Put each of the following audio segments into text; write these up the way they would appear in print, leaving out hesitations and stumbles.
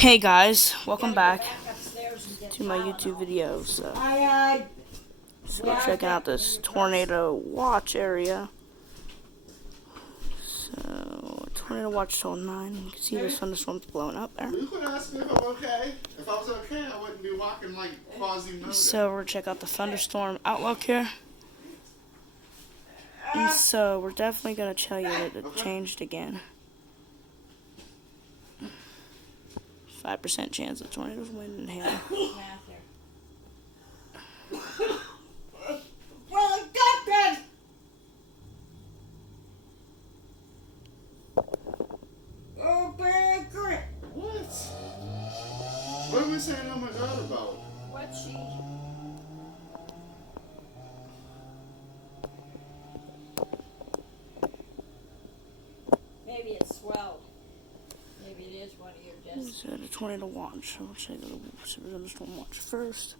Hey guys, welcome back to my YouTube video. So we're checking out this tornado watch area. So tornado watch till 9. You can see the thunderstorms blowing up there. You could ask me if I'm okay. If I was okay, I wouldn't be walking like Quasimodo. So we're check out the thunderstorm outlook here. And so we're definitely gonna tell you that it changed again. 5% chance of tornadoes, wind, and hail. What are we saying oh my god about? What she? Maybe it's swelled. Maybe it is one of your just. So the tornado watch. So we'll check the thunderstorm watch first.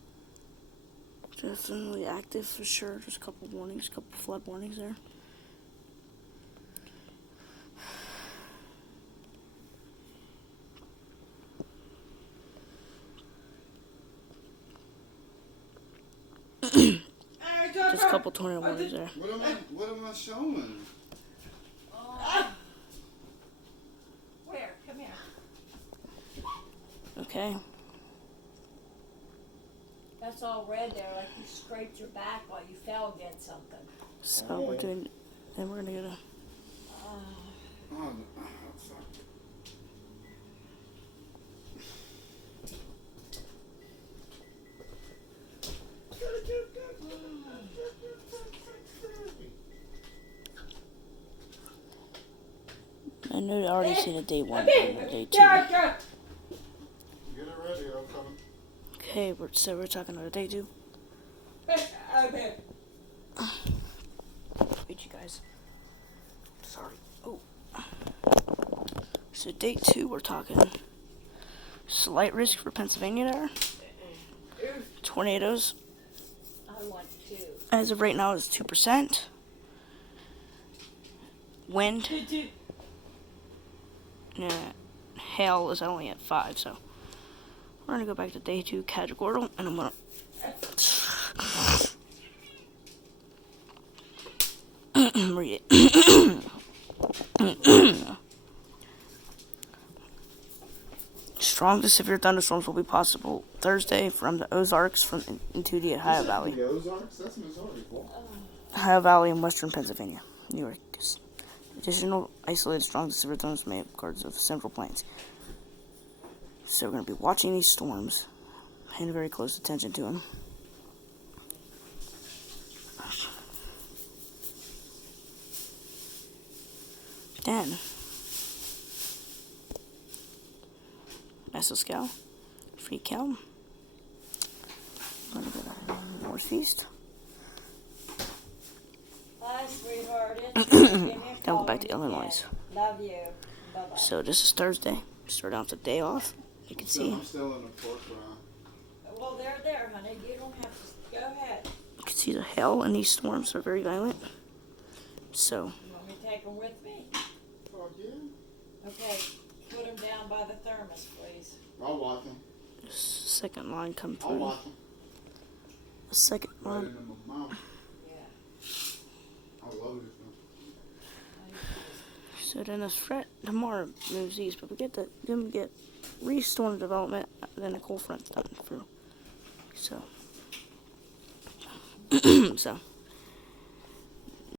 Definitely active for sure. Just a couple warnings, couple flood warnings there. Just a couple tornado warnings there. What am I showing? Where? Come here. Okay. That's all red there, like you scraped your back while you fell against something. So we're doing. Then we're gonna get a. Oh, fuck. I know I already seen a day 1 and a day 2. Get it ready, I'm coming. Okay, so we're talking about a day 2. Wait, you guys. Sorry. Oh. So day 2, we're talking slight risk for Pennsylvania there. Tornadoes. I want to. As of right now, is 2%. Wind. Hail is only at 5, so we're gonna go back to day 2 categorical, and I'm gonna read it. Strong to severe thunderstorms will be possible Thursday from the Ozarks into the Ohio Valley. The Ozarks? That's Missouri. Ohio Valley in western Pennsylvania, New York. Additional isolated strong to severe thunderstorms may have parts of central plains. So we're going to be watching these storms, paying very close attention to them. Then, Mesoscal, Free Cal, going to go to northeast. Bye, sweetheart. Then we're back to Illinois. Love you. Bye-bye. So this is Thursday. Start out the day off. You can see. I'm still in the fourth round. Well, they're there, honey. You don't have to. Go ahead. You can see the hail and these storms are very violent. So. You want me to take them with me? Fuck yeah. Okay. Put them down by the thermos, please. I'll watch them. Second line come I'll through. watch them. The second Right line. in my mouth. Yeah. I love this one. So then this fret tomorrow moves east, but we get re-storm development, then a cold front's done through. So, so